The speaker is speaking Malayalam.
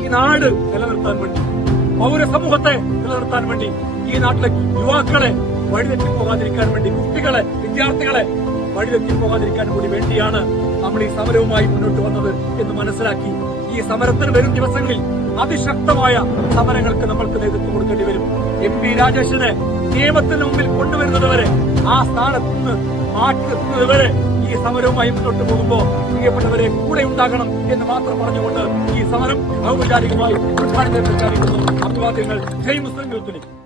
ഈ നാട് നിലനിർത്താൻ വേണ്ടി, പൗരസമൂഹത്തെ നിലനിർത്താൻ വേണ്ടി, ഈ നാട്ടിലെ യുവാക്കളെ വഴിതെറ്റി പോകാതിരിക്കാൻ വേണ്ടി, കുട്ടികളെ, വിദ്യാർത്ഥികളെ വഴിതെറ്റി പോകാതിരിക്കാൻ കൂടി വേണ്ടിയാണ് നമ്മൾ ഈ സമരവുമായി മുന്നോട്ട് വന്നത് എന്ന് മനസ്സിലാക്കി ഈ സമരത്തിന് വരും ദിവസങ്ങളിൽ അതിശക്തമായ സമരങ്ങൾക്ക് നമ്മൾക്ക് നേതൃത്വം കൊടുക്കേണ്ടി വരും. MP രാജേഷിനെ നിയമത്തിന് മുമ്പിൽ കൊണ്ടുവരുന്നതുവരെ, ആ സ്ഥാനത്ത് നിന്ന് മാറ്റി നിർത്തുന്നതുവരെ ഈ സമരവുമായി മുന്നോട്ട് പോകുമ്പോൾ പ്രിയപ്പെട്ടവരെ കൂടെ ഉണ്ടാകണം എന്ന് മാത്രം പറഞ്ഞുകൊണ്ട് ഈ സമരം ഔപചാരികമായി ഉദ്ഘാടനം പ്രഖ്യാപിക്കുന്നു. അഭിവാദ്യങ്ങൾ. ജയ് മുസ്ലിം യൂത്ത് ലീഗ്.